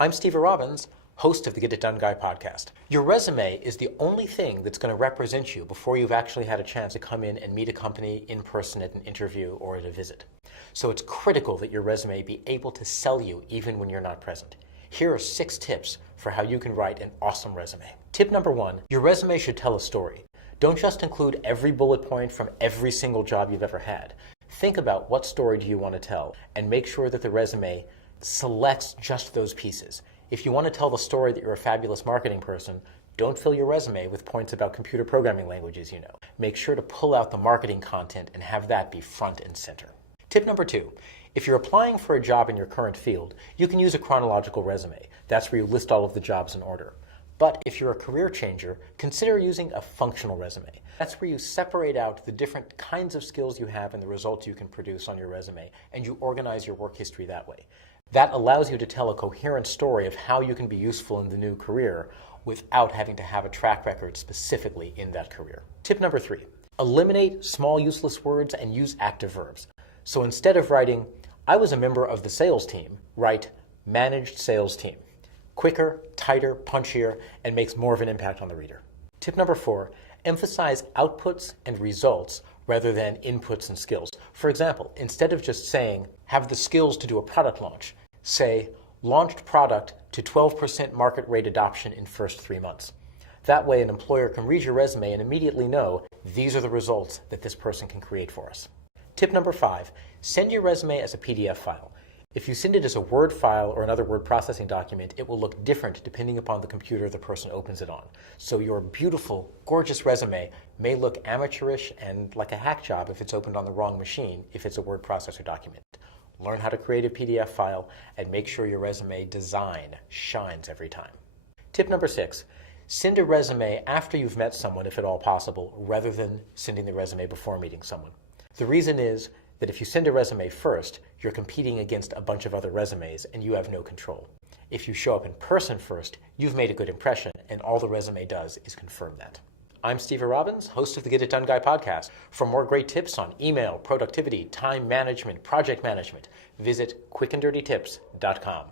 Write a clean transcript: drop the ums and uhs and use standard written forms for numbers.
I'm Steve Robbins, host of the Get It Done Guy podcast. Your resume is the only thing that's going to represent you before you've actually had a chance to come in and meet a company in person at an interview or at a visit. So it's critical that your resume be able to sell you even when you're not present. Here are 6 tips for how you can write an awesome resume. Tip number 1, your resume should tell a story. Don't just include every bullet point from every single job you've ever had. Think about what story do you want to tell and make sure that the resume selects just those pieces. If you want to tell the story that you're a fabulous marketing person, don't fill your resume with points about computer programming languages you know. Make sure to pull out the marketing content and have that be front and center. Tip number 2, if you're applying for a job in your current field, you can use a chronological resume. That's where you list all of the jobs in order. But if you're a career changer, consider using a functional resume. That's where you separate out the different kinds of skills you have and the results you can produce on your resume, and you organize your work history that way. That allows you to tell a coherent story of how you can be useful in the new career without having to have a track record specifically in that career. Tip number 3, eliminate small useless words and use active verbs. So instead of writing, I was a member of the sales team, write managed sales team. Quicker, tighter, punchier, and makes more of an impact on the reader. Tip number 4, emphasize outputs and results rather than inputs and skills. For example, instead of just saying, have the skills to do a product launch, say, launched product to 12% market rate adoption in first 3 months. That way an employer can read your resume and immediately know these are the results that this person can create for us. Tip number 5, send your resume as a PDF file. If you send it as a Word file or another word processing document, it will look different depending upon the computer the person opens it on. So your beautiful, gorgeous resume may look amateurish and like a hack job if it's opened on the wrong machine if it's a word processor document. Learn how to create a PDF file and make sure your resume design shines every time. Tip number 6, send a resume after you've met someone if at all possible, rather than sending the resume before meeting someone. The reason is that if you send a resume first, you're competing against a bunch of other resumes and you have no control. If you show up in person first, you've made a good impression, and all the resume does is confirm that. I'm Steve Robbins, host of the Get It Done Guy podcast. For more great tips on email, productivity, time management, project management, visit quickanddirtytips.com.